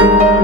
thank you